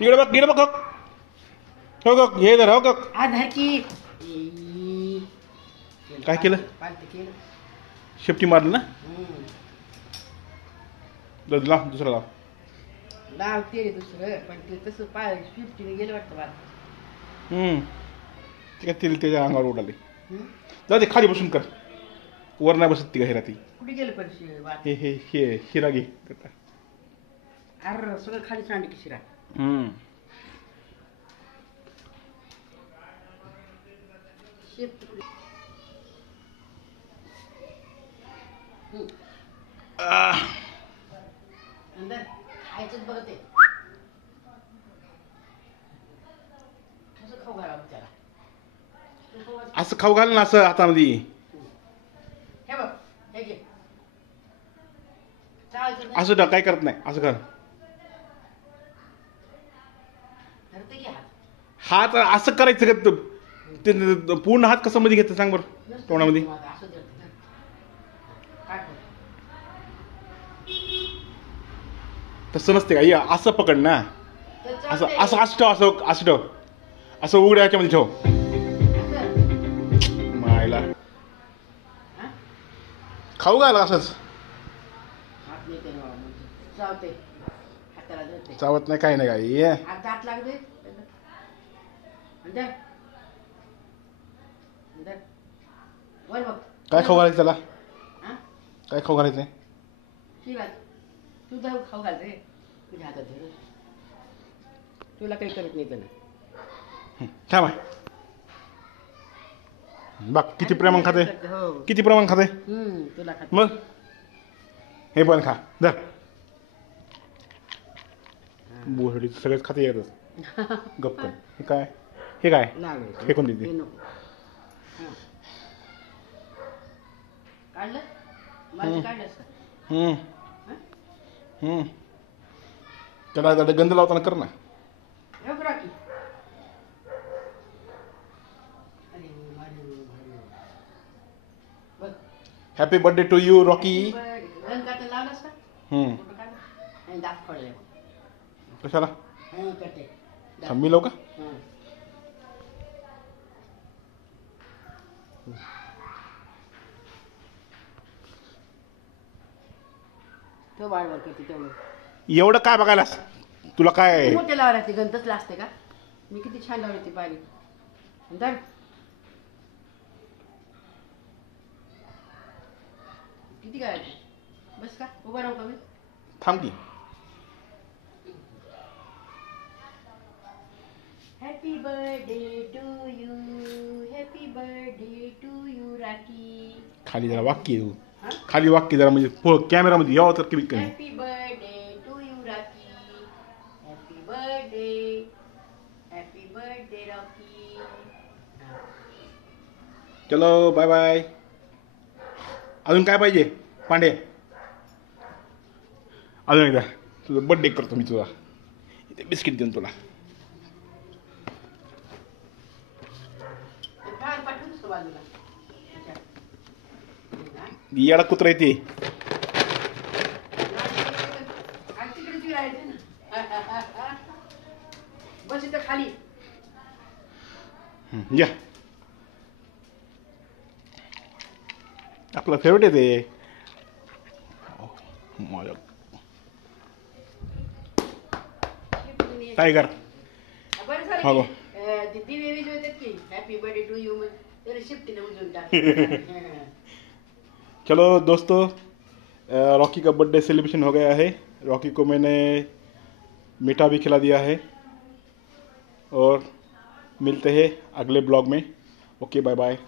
इकडे बघ हो ग हे जर हो ग आधार की काय केलं पालतं केलं. शेपटी मारली ना हम्म. लाव दुसरा लाव लावते रे दुसरं पण ते तसं पाय 50 गेलं वाटतं मला. ते काय तिला त्याच्या अंगावर उडाले हम्म? जाऊ दे खाली बसून कर वर नाही बसत ती का हिरा ती कुठे गेलं पण वाट हे हिरा घे अर सगळं खाली सांड की शिरा. शेप तिकडे. अंदर खायचंच बघते कसं खाऊ घालावं त्याला. तू खाऊ घाल. असं खाऊ घाल ना असं हातामध्ये हे बघ हे घे चालायचं नाही. असं काय करत नाही असं कर धरते की हात. हात असं करायचं का ते पूर्ण हात कसं मध्ये घेतं सांग बरं नसतं तोंडामध्ये धरते माझं, असं धरते ना. काय करू? तसं नसते का या असं पकड ना तर असं चालतंय. असं असं ठेव असं ठेव असं उघड्या ह्याच्यामध्ये ठेव असं. मायला हा? खाऊ घाल असंच हात नाही त्याने बाबा म्हणजे. चावते हाताला धरते. चावत नाही काही नाही काय ये हात दात लागते अंदर अंदर वर बघ. काय खाऊ घालायचं त्याला हा? काय खाऊ घालायचं ठीक आहे तू जाऊ खाऊ घाल रे तुझ्या हातात धरून. तुला काही करत नाही त्यानं. थांबा बघ किती प्रेमान खाते हो. किती प्रमाण खाते तुला खात मग हे पण खा जा बोसडी सगळेच खाते येतच गप्प कर. हे काय लागलं फेकून देते हे नको. हा. काढलं माझं काढलंस का? हम्म हा? हम्म त्याला आता गंध लावताना कर ना हे बघ राखी. अरे बघ happy birthday to you Rocky रंग काढता लावलास का? फोटो काढ आणि दात खोडले. कशाला हा करते दात. थांबी लावू का हा. तो वाढवड करते तेवढं. एवढं काय बघायलास तुला काय मोठे लावा लागते गंतच लागते का? मी किती छान लावली ती बारीक. नंतर किती करायचं बस का उभा राहू का मी? थांब की happy birthday to you happy birthday to you Rakhi. खाली जरा वाक्य तू हा? खाली वाक्य जरा म्हणजे कॅमेरामध्ये यावं तर कमीत कमी happy birthday to you Rakhi. Happy birthday Rocky. चलो बाय बाय अजून काय पाहिजे पांडे अजून एकदा तुझा बर्थडे करतो मी तुझा इथे बिस्किट देऊन तुला बाहेर पाठवून तो बाजूला. येडा कुत्रा येते आणि तिकडेच विरायचं ना. बस इथं खाली. या आपला फेवरेट आहे ते माझ्या टायगर बरं झालं हो. की, ते दिवे विजय होतात की हॅपी बर्थडे टू यू त्याला शिफ्टीने उजवून टाक. चलो दोस्तों रॉकी का बर्थडे सेलिब्रेशन हो गया है रॉकी को मैंने मीठा भी खिला दिया है और मिलते हैं अगले ब्लॉग में ओके बाय बाय